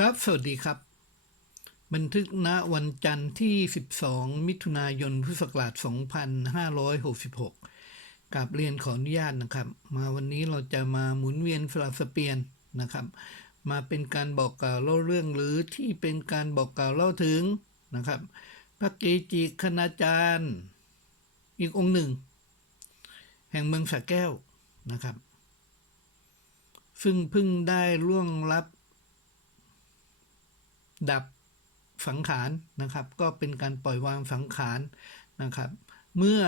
ครับ สวัสดีครับ บันทึกณวันจันทร์ที่ 12 มิถุนายน พุทธศักราช 2566กับเรียนขออนุญาตนะครับ มาวันนี้เราจะมาหมุนเวียนสลับสเปียนนะครับ มาเป็นการบอกกล่าวเล่าเรื่องหรือที่เป็นการบอกกล่าวเล่าถึงนะครับ พระเกจิคณาจารย์ อีกองค์หนึ่ง แห่งเมืองสระแก้วนะครับ ซึ่งเพิ่งได้ล่วงลับ ดับสังขารนะครับ ก็เป็นการปล่อยวางสังขารนะครับ เมื่อ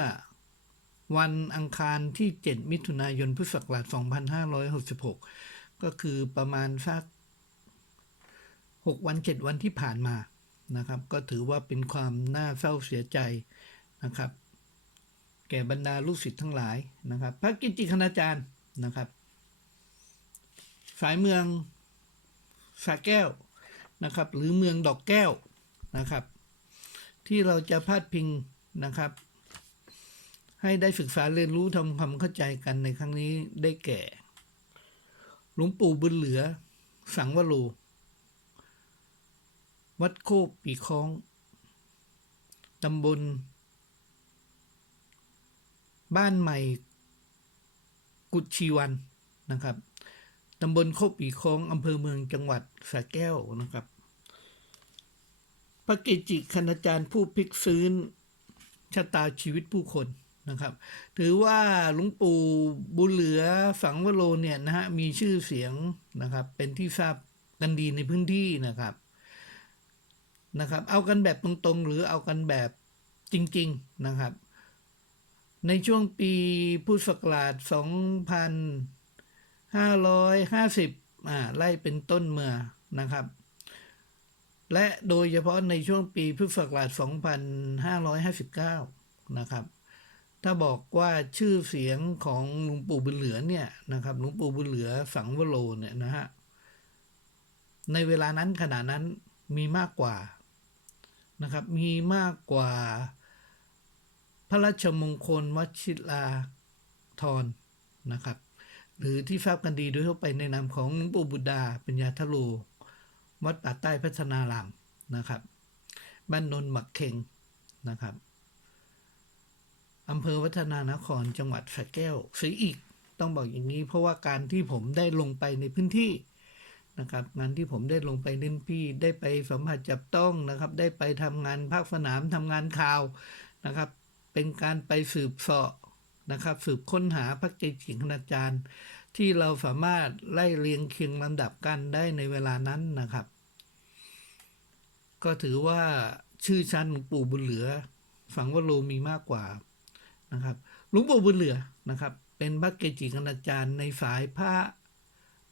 วันอังคารที่ 7 มิถุนายนพุทธศักราช2566 ก็คือประมาณสัก 6 วัน 7 วันที่ผ่านมานะครับ ก็ถือว่าเป็นความน่าเศร้าเสียใจนะครับ แก่บรรดาลูกศิษย์ทั้งหลายนะครับ พระกิจิคณาจารย์นะครับ สายเมืองสระแก้ว นะครับ หรือเมืองดอกแก้วนะครับ ที่เราจะพาดพิงนะครับ ให้ได้ศึกษาเรียนรู้ทำความเข้าใจกันในครั้งนี้ได้แก่ หลวงปู่บุญเหลือ สังวโรวัดโคกปีคล้องตำบล บ้านใหม่ กุชีวันนะครับ ตำบลโคกปีคล้องอำเภอเมืองจังหวัดสระแก้วนะครับ พระเกจิคณาจารย์ผู้พลิกฟื้นชะตาชีวิตผู้คนนะครับ ถือว่าหลวงปู่บุญเหลือสังวโรเนี่ยนะฮะมีชื่อเสียงนะครับ เป็นที่ทราบกันดีในพื้นที่นะครับนะครับ เอากันแบบตรงๆ หรือเอากันแบบจริง ๆนะครับ ในช่วงปีพุทธศักราช2 0าร้อยห้าสิบอ่าไล่เป็นต้นเมื่อนะครับ และโดยเฉพาะในช่วงปีพุทธศักราช2559 นะครับ ถ้าบอกว่าชื่อเสียงของหลวงปู่บุญเหลือเนี่ยนะครับหลวงปู่บุญเหลือสังวโรเนี่ยนะฮะในเวลานั้นขณะนั้นมีมากกว่านะครับ มีมากกว่าพระราชมงคลวชิราธรนะครับ หรือที่ทราบกันดีโดยทั่วไปในนามของหลวงปู่บุตดาปัญญาทะโลวัดป่าใต้พัฒนารามนะครับ บ้านนนท์หมักเข่งนะครับอำเภอวัฒนานครจังหวัดสระแก้วสีอีกต้องบอกอย่างนี้เพราะว่าการที่ผมได้ลงไปในพื้นที่นะครับงานที่ผมได้ลงไปเล่นพี่ได้ไปสัมผัสจับต้องนะครับ ได้ไปทำงานภาคสนามทำงานข่าวนะครับ เป็นการไปสืบเสาะ นะครับ สืบค้นหาพระเกจิคณาจารย์ ที่เราสามารถไล่เรียงเคียงลำดับกันได้ในเวลานั้นนะครับ ก็ถือว่าชื่อชั้นหลวงปู่บุญเหลือ ฝังวโรมีมากกว่านะครับหลวงปู่บุญเหลือนะครับ เป็นพระเกจิคณาจารย์ในสายพระ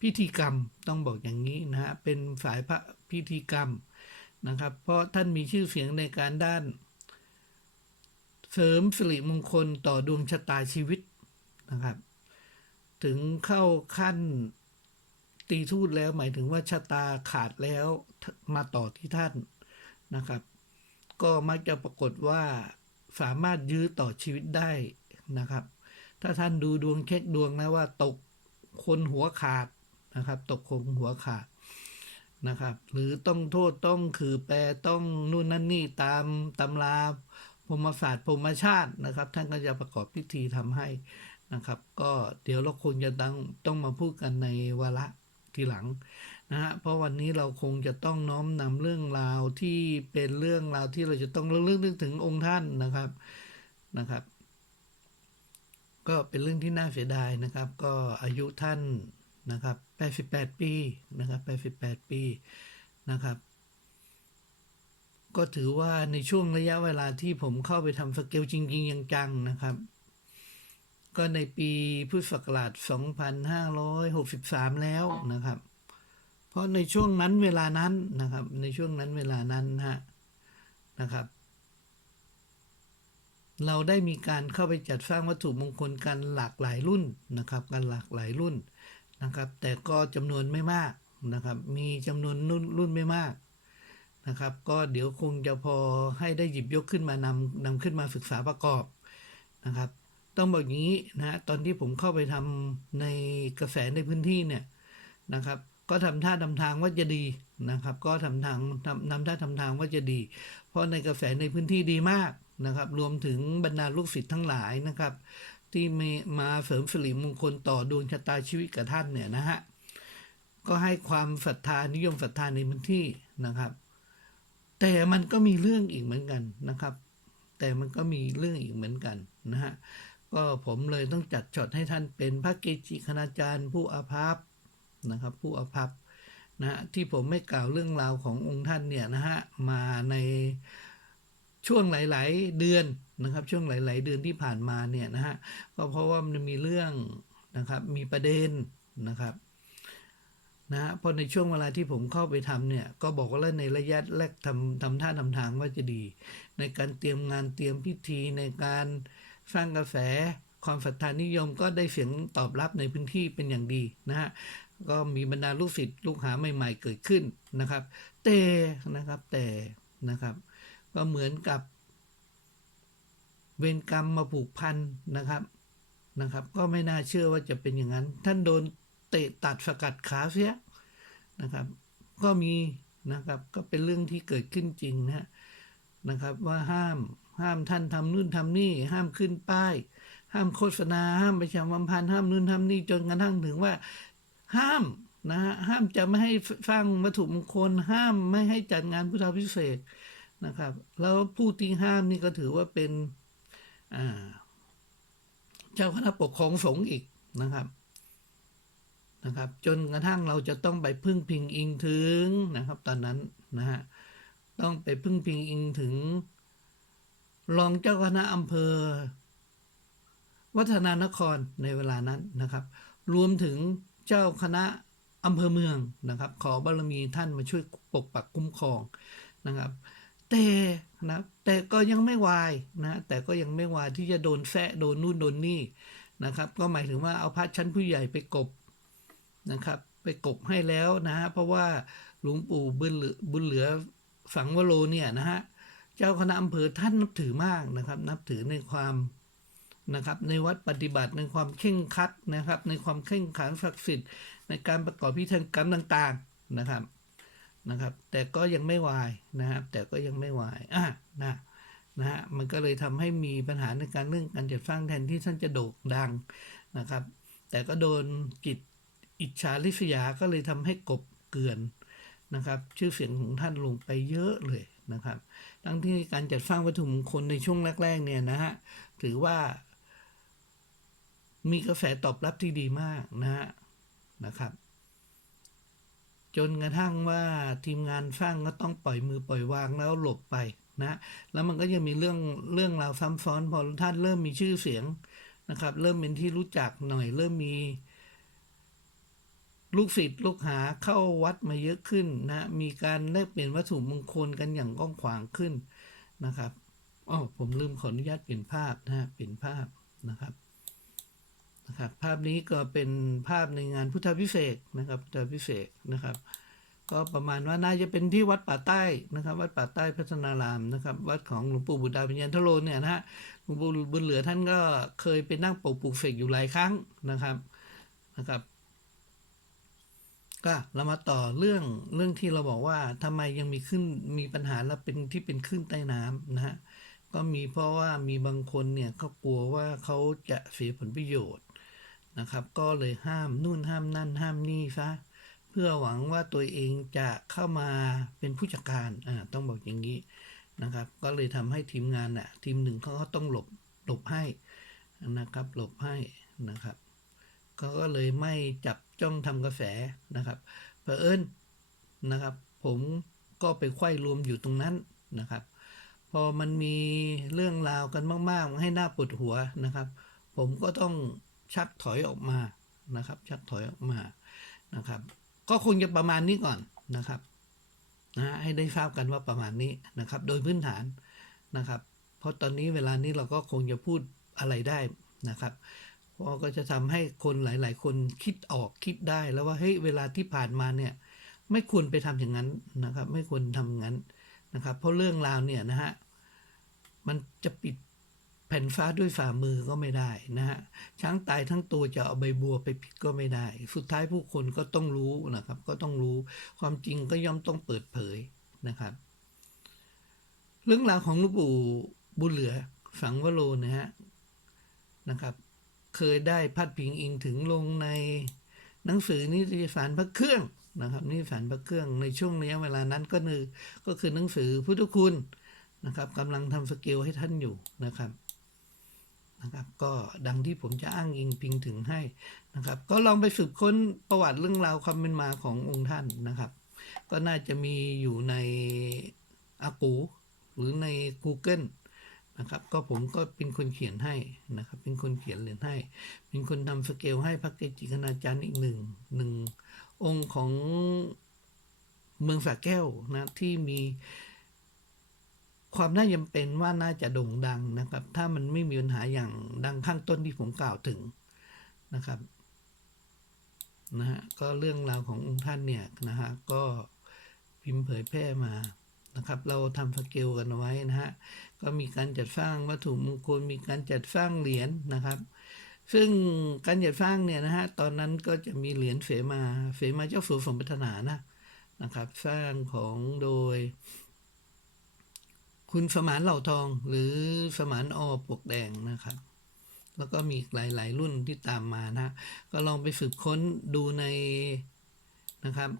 พิธีกรรมต้องบอกอย่างนี้นะฮะเป็นสายพระพิธีกรรมนะครับ เพราะท่านมีชื่อเสียงในการด้าน เสริมสิริมงคลต่อดวงชะตาชีวิตนะครับ ถึงเข้าขั้นตีทูตแล้วหมายถึงว่าชะตาขาดแล้วมาต่อที่ท่านนะครับ ก็มักจะปรากฏว่าสามารถยื้อต่อชีวิตได้นะครับ ถ้าท่านดูดวงเช็คดวงนะว่าตกคนหัวขาดนะครับ ตกคนหัวขาดนะครับ หรือต้องโทษต้องคือแปรต้องนู่นนั่นนี่ตามตำรา พรหมศาสตร์พรหมชาตินะครับ ท่านก็จะประกอบพิธีทำให้นะครับ ก็เดี๋ยวเราคงจะต้องต้องมาพูดกันในวาระทีหลังนะฮะเพราะวันนี้เราคงจะต้องน้อมนำเรื่องราวที่เป็นเรื่องราวที่เราจะต้องระลึกนึกถึงองค์ท่านนะครับนะครับ ก็เป็นเรื่องที่น่าเสียดายนะครับ ก็อายุท่านนะครับ 88 ปีนะครับ 88 ปีนะครับ ก็ถือว่าในช่วงระยะเวลาที่ผมเข้าไปทำสเกลจริงๆยังจังนะครับ ก็ในปีพุทธศักราช 2563 แล้วนะครับ เพราะในช่วงนั้นเวลานั้นนะครับ ในช่วงนั้นเวลานั้นฮะนะครับ เราได้มีการเข้าไปจัดสร้างวัตถุมงคลกันหลากหลายรุ่นนะครับ กันหลากหลายรุ่นนะครับ แต่ก็จำนวนไม่มากนะครับ มีจำนวนรุ่นรุ่นไม่มาก นะครับ ก็เดี๋ยวคงจะพอให้ได้หยิบยกขึ้นมานำนำขึ้นมาศึกษาประกอบนะครับ ต้องบอกอย่างนี้นะตอนที่ผมเข้าไปทำในกระแสในพื้นที่เนี่ยนะครับ ก็ทำท่าทำทางว่าจะดีนะครับ ก็ทำทางทำนำท่าทำทางว่าจะดี เพราะในกระแสในพื้นที่ดีมากนะครับ รวมถึงบรรดาลูกศิษย์ทั้งหลายนะครับ ที่มมาเสริมสิริมงคลต่อดวงชะตาชีวิตกับท่านเนี่ยนะฮะก็ให้ความศรัทธานิยมศรัทธาในพื้นที่นะครับ แต่มันก็มีเรื่องอีกเหมือนกันนะครับ แต่มันก็มีเรื่องอีกเหมือนกันนะฮะก็ผมเลยต้องจัดช็อตให้ท่านเป็นพระเกจิคณาจารย์ผู้อาภัพนะครับ ผู้อาภัพนะฮะที่ผมไม่กล่าวเรื่องราวขององค์ท่านเนี่ยนะฮะมาในช่วงหลาย ๆ เดือนนะครับ ช่วงหลาย ๆ เดือนที่ผ่านมาเนี่ยนะฮะก็เพราะว่ามันมีเรื่องนะครับมีประเด็นนะครับ นะฮะเพราะในช่วงเวลาที่ผมเข้าไปทำเนี่ยก็บอกว่าแล้วในระยะแรกทำทำท่าทำทางว่าจะดี ในการเตรียมงานเตรียมพิธีในการสร้างกระแสความศรัทธานิยมก็ได้เสียงตอบรับในพื้นที่เป็นอย่างดีนะฮะก็มีบรรดาลูกศิษย์ลูกหาใหม่ ๆ เกิดขึ้นนะครับ แต่นะครับแต่นะครับ ก็เหมือนกับ เวรกรรมมาผูกพันนะครับนะครับ ก็ไม่น่าเชื่อว่าจะเป็นอย่างนั้น ท่านโดนเตะตัดสกัดขาเสีย นะครับ ก็มีนะครับก็เป็นเรื่องที่เกิดขึ้นจริงนะนะครับว่าห้ามห้ามท่านทำนู่นทำนี่ ห้ามขึ้นป้าย ห้ามโฆษณา ห้ามประชาสัมพันธ์ห้ามนู่นทำนี่จนกระทั่งถึงว่า ห้ามนะฮะห้ามจะไม่ให้สร้างวัตถุมงคล ห้ามไม่ให้จัดงานพุทธพิเศษนะครับ แล้วผู้ที่ห้ามนี่ก็ถือว่าเป็นเจ้าคณะปกครองสงฆ์อีกนะครับ นะครับ จนกระทั่งเราจะต้องไปพึ่งพิงอิงถึงนะครับ ตอนนั้นนะฮะต้องไปพึ่งพิงอิงถึง รองเจ้าคณะอำเภอ วัฒนานครในเวลานั้นนะครับ รวมถึงเจ้าคณะอำเภอเมืองนะครับ ขอบารมีท่านมาช่วยปกปักคุ้มครองนะครับ แต่นะแต่ก็ยังไม่วายนะแต่ก็ยังไม่วายที่จะโดนแซะโดนนู่นโดนนี่นะครับ ก็หมายถึงว่าเอาพระชั้นผู้ใหญ่ไปกบ นะครับ ไปกบให้แล้วนะฮะเพราะว่าหลวงปู่บุญเหลือบุญเหลือสังวโรเนี่ยนะฮะเจ้าคณะอำเภอท่านนับถือมากนะครับ นับถือในความนะครับในวัดปฏิบัติในความเข่งคัดนะครับ ในความเข่งขลังศักดิ์สิทธิ์ในการประกอบพิธีกรรมต่างๆนะครับนะครับ แต่ก็ยังไม่วายนะครับ แต่ก็ยังไม่วายอะนะนะฮะมันก็เลยทำให้มีปัญหาในการเรื่องการจัดสร้างแทนที่ท่านจะโด่งดังนะครับ แต่ก็โดนกิจ อิจฉาริษยาก็เลยทำให้กบเกลื่อนนะครับ ชื่อเสียงของท่านลงไปเยอะเลยนะครับ ทั้งที่การจัดสร้างวัตถุมงคลในช่วงแรกๆเนี่ยนะฮะถือว่า มีกระแสตอบรับที่ดีมากนะฮะนะครับ จนกระทั่งว่าทีมงานสร้างก็ต้องปล่อยมือปล่อยวางแล้วหลบไปนะแล้วมันก็ยังมีเรื่องเรื่องราวซ้ำซ้อนพอท่านเริ่มมีชื่อเสียงนะครับ เริ่มเป็นที่รู้จักหน่อย เริ่มมี ลูกศิษย์ลูกหาเข้าวัดมาเยอะขึ้นนะมีการแลกเปลี่ยนวัตถุมงคลกันอย่างกว้างขวางขึ้นนะครับอ๋อผมลืมขออนุญาตเปลี่ยนภาพนะเปลี่ยนภาพนะครับนะครับ ภาพนี้ก็เป็นภาพในงานพุทธพิเศษนะครับ พุทธพิเศษนะครับ ก็ประมาณว่าน่าจะเป็นที่วัดป่าใต้นะครับ วัดป่าใต้พัฒนารามนะครับ วัดของหลวงปู่บุตรดาปัญญาทโลเนี่ยนะฮะหลวงปู่บุญเหลือท่านก็เคยไปนั่งปกปลูกเสกอยู่หลายครั้งนะครับนะครับ ก็เรามาต่อเรื่องเรื่องที่เราบอกว่าทำไมยังมีขึ้นมีปัญหาและเป็นที่เป็นขึ้นใต้น้ำนะฮะก็มีเพราะว่ามีบางคนเนี่ยเขากลัวว่าเขาจะเสียผลประโยชน์นะครับ ก็เลยห้ามนู่นห้ามนั่น ห้ามนี่ซะเพื่อหวังว่าตัวเองจะเข้ามาเป็นผู้จัดการอ่าต้องบอกอย่างนี้นะครับ ก็เลยทำให้ทีมงานน่ะทีมหนึ่งเขาก็ต้องหลบหลบให้นะครับ หลบให้นะครับเขาก็เลยไม่จับ จ้องทำกระแสนะครับเผอิญนะครับ ผมก็ไปไข้รวมอยู่ตรงนั้นนะครับ พอมันมีเรื่องราวกันมากๆให้หน้าปวดหัวนะครับ ผมก็ต้องชักถอยออกมานะครับ ชักถอยออกมานะครับ ก็คงจะประมาณนี้ก่อนนะครับนะให้ได้ทราบกันว่าประมาณนี้นะครับ โดยพื้นฐานนะครับ เพราะตอนนี้เวลานี้เราก็คงจะพูดอะไรได้นะครับ ก็จะทำให้คนหลาย ๆ คนคิดออกคิดได้แล้วว่าเฮ้ยเวลาที่ผ่านมาเนี่ยไม่ควรไปทำอย่างนั้นนะครับ ไม่ควรทำอย่างั้นนะครับ เพราะเรื่องราวเนี่ยนะฮะมันจะปิดแผ่นฟ้าด้วยฝ่ามือก็ไม่ได้นะฮะช้างตายทั้งตัวจะเอาใบบัวไปผิดก็ไม่ได้ สุดท้ายผู้คนก็ต้องรู้นะครับ ก็ต้องรู้ความจริงก็ย่อมต้องเปิดเผยนะครับ เรื่องราวของหลวงปู่บุญเหลือสังวโรนะฮะนะครับ เคยได้พัดพิงอิงถึงลงในหนังสือนิตยสารพระเครื่องนะครับนิตยสารพระเครื่องในช่วงระยะเวลานั้นก็คือก็คือหนังสือพุทธคุณนะครับกำลังทำสเกลให้ท่านอยู่นะครับนะครับก็ดังที่ผมจะอ้างอิงพิงถึงให้นะครับ ก็ลองไปสืบค้นประวัติเรื่องราวความเป็นมาขององค์ท่านนะครับ ก็น่าจะมีอยู่ในอากูหรือใน Google นะครับ ก็ผมก็เป็นคนเขียนให้นะครับ เป็นคนเขียนเหรียญให้ เป็นคนทำสเกลให้พระเกจิคณาจารย์อีกหนึ่งหนึ่งองค์ของเมืองสระแก้วนะที่มีความน่าจำเป็นว่าน่าจะโด่งดังนะครับ ถ้ามันไม่มีปัญหาอย่างดังข้างต้นที่ผมกล่าวถึงนะครับนะฮะก็เรื่องราวขององค์ท่านเนี่ยนะฮะก็พิมพ์เผยแพร่มานะครับ เราทำสเกลกันไว้นะฮะ ก็มีการจัดสร้างวัตถุมงคลมีการจัดสร้างเหรียญนะครับ ซึ่งการจัดสร้างเนี่ยนะฮะตอนนั้นก็จะมีเหรียญเสมาเสมาเจ้าสัวสมปัฒนานะนะครับ สร้างของโดย คุณสมานเหล่าทองหรือสมานอปวกแดงนะครับแล้วก็มีอีกหลาย ๆ รุ่นที่ตามมานะก็ลองไปสืบค้นดูในนะครับ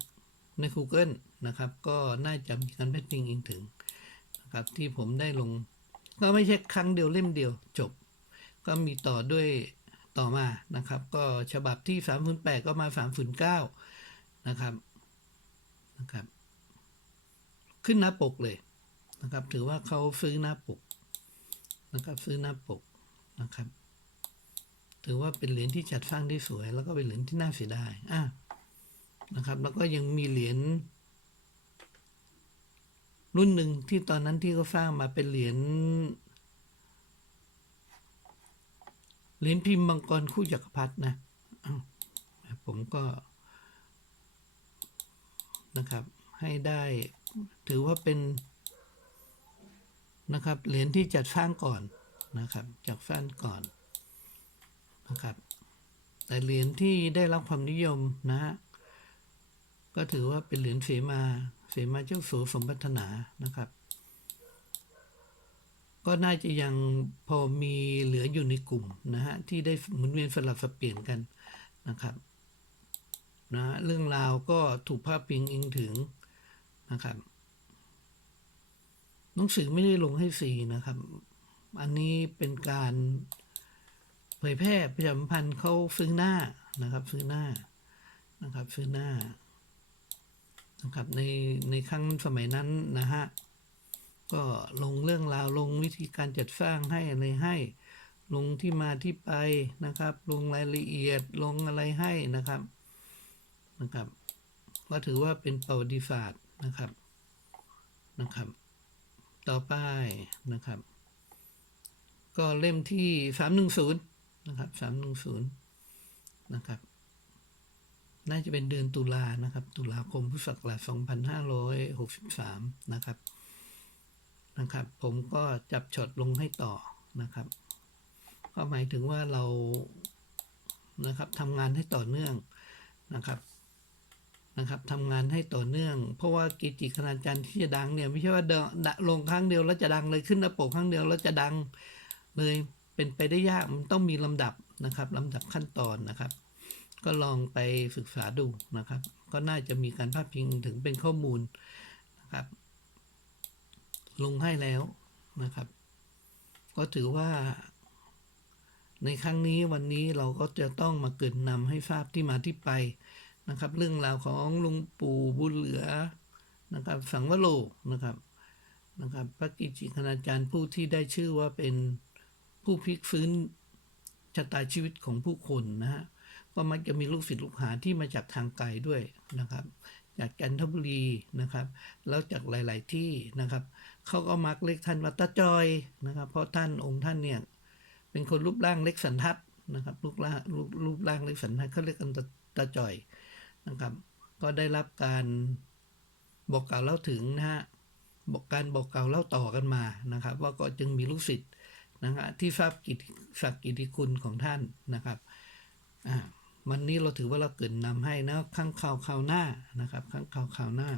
ใน Google นะครับ ก็น่าจะมีการแพทติ้งอิงถึงนะครับที่ผมได้ลง ก็ไม่ใช่ครั้งเดียวเล่มเดียวจบ ก็มีต่อด้วยต่อมานะครับ ก็ฉบับที่ 308 ก็มา 309 นะครับนะครับ ขึ้นหน้าปกเลยนะครับ ถือว่าเขาซื้อหน้าปกนะครับ ซื้อหน้าปกนะครับ ถือว่าเป็นเหรียญที่จัดสร้างได้สวย แล้วก็เป็นเหรียญที่น่าเสียดายอะนะครับ แล้วก็ยังมีเหรียญ รุ่นหนึ่งที่ตอนนั้นที่เขาสร้างมาเป็นเหรียญเหรียญพิมพ์มังกรคู่จักรพรรดินะผมก็นะครับให้ได้ถือว่าเป็นนะครับเหรียญที่จัดสร้างก่อนนะครับจัดสร้างก่อนนะครับแต่เหรียญที่ได้รับความนิยมนะฮะก็ถือว่าเป็นเหรียญเสมา เสมาเจ้าสัวสมบัฒนานะครับ ก็น่าจะยังพอมีเหลืออยู่ในกลุ่มนะฮะที่ได้หมุนเวียนสลับสับเปลี่ยนกันนะครับนะเรื่องราวก็ถูกภาพพิงอิงถึงนะครับหนังสือไม่ได้ลงให้ฟรีนะครับ อันนี้เป็นการเผยแพร่ประชาสัมพันธ์เขาซื้อหน้านะครับ ซื้อหน้านะครับ ซื้อหน้า นะครับในในครั้งสมัยนั้นนะฮะก็ลงเรื่องราวลงวิธีการจัดสร้างให้อะไรให้ ลงที่มาที่ไปนะครับ ลงรายละเอียดลงอะไรให้นะครับนะครับก็ถือว่าเป็นประวัติศาสตร์นะครับนะครับ ต่อไปนะครับ ก็เล่มที่สามหนึ่งศูนย์นะครับสามหนึ่งศูนย์นะครับ น่าจะเป็นเดือนตุลานะครับ ตุลาคมพุทธศักราช2563 นะครับ นะครับ ผมก็จับช็อตลงให้ต่อนะครับ ก็หมายถึงว่าเรา นะครับทำงานให้ต่อเนื่องนะครับ นะครับทำงานให้ต่อเนื่อง เพราะว่ากิจิคณาจารย์ที่จะดังเนี่ยไม่ใช่ว่าเดลงครั้งเดียวแล้วจะดังเลยขึ้นหน้าปกครั้งเดียวแล้วจะดังเลยเป็นไปได้ยากมันต้องมีลำดับนะครับลำดับขั้นตอนนะครับ ก็ลองไปศึกษาดูนะครับ ก็น่าจะมีการภาพพิงถึงเป็นข้อมูลนะครับ ลงให้แล้วนะครับ ก็ถือว่า ในครั้งนี้วันนี้เราก็จะต้องมาเกรินนำให้ทราบที่มาที่ไปนะครับ เรื่องราวของลุงปู่บุญเหลือนะครับ สังวโรนะครับนะครับพระกิจิคณาจารย์ผู้ที่ได้ชื่อว่าเป็นผู้พลิกฟื้นชะตาชีวิตของผู้คนนะฮะ ก็มักจะมีลูกศิษย์ลูกหาที่มาจากทางไกลด้วยนะครับ จากจันทบุรีนะครับ แล้วจากหลาย ๆ ที่นะครับเขาก็มักเรียกท่านว่าตาจอยนะครับ เพราะท่านองค์ท่านเนี่ยเป็นคนรูปร่างเล็กสันทัดนะครับรูปร่างรูปรูปร่างเล็กสันทัดเขาเรียกกันตาตาจอยนะครับ ก็ได้รับการบอกกล่าวเล่าถึงนะฮะบอกการบอกกล่าวเล่าต่อกันมานะครับ ว่าก็จึงมีลูกศิษย์นะฮะที่ทราบกิตติศักดิ์กิติคุณของท่านนะครับ อ่า วันนี้เราถือว่าเราเกรินนำให้นะข้างข่าวข่าวหน้านะครับข้างข่าวข่าวหน้า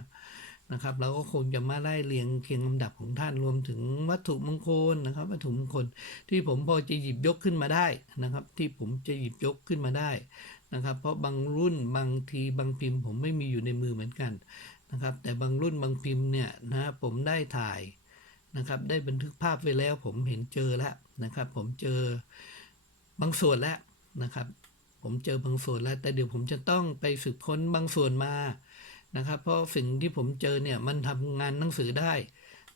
นะครับ เราก็คงจะมาไล่เรียงเคียงลำดับของท่านรวมถึงวัตถุมงคลนะครับ วัตถุมงคลที่ผมพอจะหยิบยกขึ้นมาได้นะครับ ที่ผมจะหยิบยกขึ้นมาได้นะครับ เพราะบางรุ่นบางทีบางพิมพ์ ผมไม่มีอยู่ในมือเหมือนกันนะครับ แต่บางรุ่นบางพิมพ์เนี่ยนะผมได้ถ่ายนะครับได้บันทึกภาพไว้แล้วผมเห็นเจอแล้วนะครับ ผมเจอบางส่วนแล้วนะครับ ผมเจอบางส่วนแล้ว แต่เดี๋ยวผมจะต้องไปสืบค้นบางส่วนมานะครับ เพราะสิ่งที่ผมเจอเนี่ยมันทำงานหนังสือได้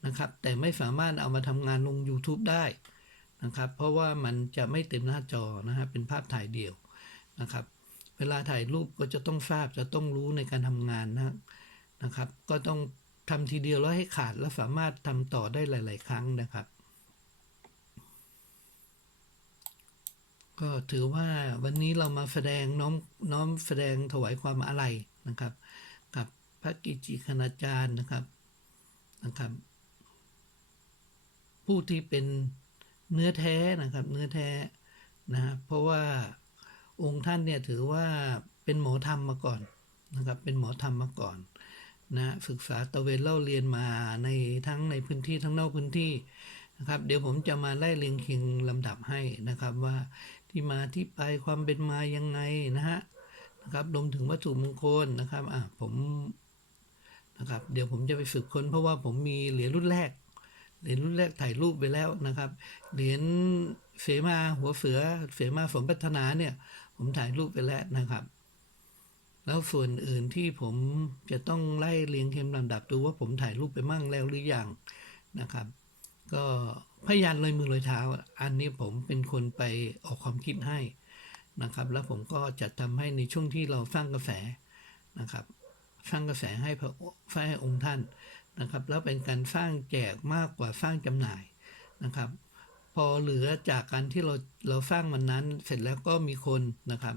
นะครับ แต่ไม่สามารถเอามาทำงานลง YouTube ได้นะครับ เพราะว่ามันจะไม่เต็มหน้าจอนะฮะเป็นภาพถ่ายเดี่ยวนะครับ เวลาถ่ายรูปก็จะต้องทราบจะต้องรู้ในการทำงานนะนะครับ ก็ต้องทำทีเดียวแล้วให้ขาดแล้วสามารถทำต่อได้หลาย ๆ ครั้งนะครับ ก็ถือว่าวันนี้เรามาแสดงน้อมน้อมแสดงถวายความอาลัยนะครับ กับพระกิจิคณาจารย์นะครับนะครับ ผู้ที่เป็นเนื้อแท้นะครับ เนื้อแท้นะฮะเพราะว่าองค์ท่านเนี่ยถือว่าเป็นหมอธรรมมาก่อนนะครับ เป็นหมอธรรมมาก่อนนะศึกษาตะเวนเล่าเรียนมาในทั้งในพื้นที่ทั้งนอกพื้นที่นะครับ เดี๋ยวผมจะมาไล่เรียงเคียงลำดับให้นะครับว่า ที่มาที่ไปความเป็นมายังไงนะฮะนะครับรวมถึงวัตถุมงคลนะครับอะผมนะครับเดี๋ยวผมจะไปฝึกค้นเพราะว่าผมมีเหรียญรุ่นแรกเหรียญรุ่นแรกถ่ายรูปไปแล้วนะครับเหรียญเสมาหัวเสือเสมาสมพัฒนาเนี่ย ผมถ่ายรูปไปแล้วนะครับ แล้วส่วนอื่นที่ผมจะต้องไล่เรียงเข็มลำดับดูว่าผมถ่ายรูปไปมั่งแล้วหรือยังนะครับ ก็พยานลยมือเลยเท้า อันนี้ผมเป็นคนไปออกความคิดให้นะครับ แล้วผมก็จะทำให้ในช่วงที่เราสร้างกระแสนะครับ สร้างกระแสให้พระให้องค์ท่านนะครับ แล้วเป็นการสร้างแจกมากกว่าสร้างจำหน่ายนะครับ พอเหลือจากการที่เราเราสร้างมันนั้นเสร็จแล้วก็มีคนนะครับ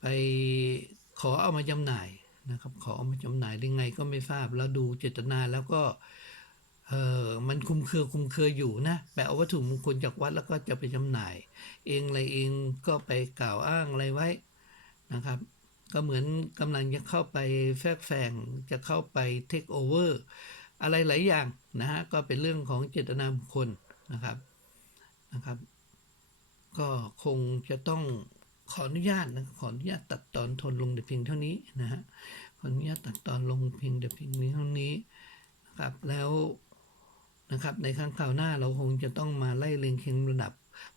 ไปขอเอามาจำหน่ายนะครับ ขอเอามาจำหน่ายได้ไงก็ไม่ทราบแล้วดูเจตนาแล้วก็ เออมันคุมเครือคุมเครืออยู่นะไปเอาวัตถุมงคลจากวัดแล้วก็จะไปจำหน่าย เองอะไรเองก็ไปกล่าวอ้างอะไรไว้นะครับ ก็เหมือนกำลังจะเข้าไปแทรกแซงจะเข้าไปเทคโอเวอร์อะไรหลายอย่างนะฮะก็เป็นเรื่องของเจตนาบุคคลนะครับนะครับ ก็คงจะต้องขออนุญาตนะขออนุญาตตัดตอนทนลงแต่เพียงเท่านี้นะฮะขออนุญาตตัดตอนลงเพียงแต่เพียงนี้เท่านี้นะครับแล้ว นะครับ ในครั้งคราวหน้าเราคงจะต้องมาไล่เรียงเคียงระดับ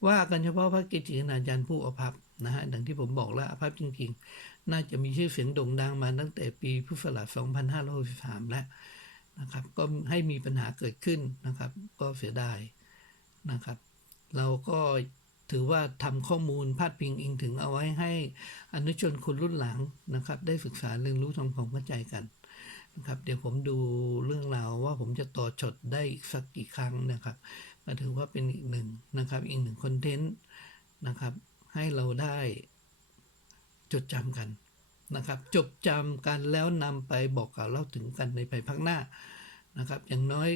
ว่ากันเฉพาะพระเกจิคณาจารย์ผู้อภัพนะฮะดังที่ผมบอกแล้วอภัพจริง ๆ น่าจะมีชื่อเสียงโด่งดังมาตั้งแต่ปีพุทธศักราช2563แล้วนะครับ ก็ให้มีปัญหาเกิดขึ้นนะครับ ก็เสียดายนะครับ เราก็ถือว่าทำข้อมูลพาดพิงอิงถึงเอาไว้ให้อนุชนคนรุ่นหลังนะครับ ได้ศึกษาเรียนรู้ทำความเข้าใจกัน นะครับ เดี๋ยวผมดูเรื่องราวว่าผมจะต่อจดได้อีกสักกี่ครั้งนะครับก็ถือว่าเป็นอีกหนึ่งนะครับอีกหนึ่งคอนเทนต์นะครับ ให้เราได้จดจำกันนะครับจดจำกันแล้วนำไปบอกกล่าวเล่าถึงกันในภายภาคหน้านะครับ อย่างน้อย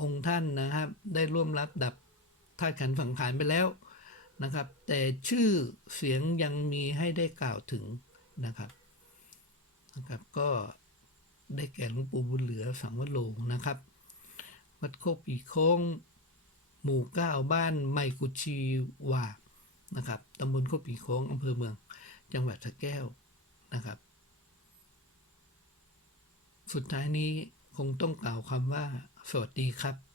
องค์ท่านนะครับ ได้ร่วมรับดับธาตุขันธ์สังขารไปแล้วนะครับ แต่ชื่อเสียงยังมีให้ได้กล่าวถึงนะครับนะครับก็ ได้แก่หลวงปู่บุญเหลือสังวโรนะครับ วัดโคกปีโค้ง หมู่เก้าบ้านไม่กุชีวานะครับตำบลโคกปีโค้งอำเภอเมือง จังหวัดสระแก้วนะครับ สุดท้ายนี้คงต้องกล่าวคำว่า สวัสดีครับ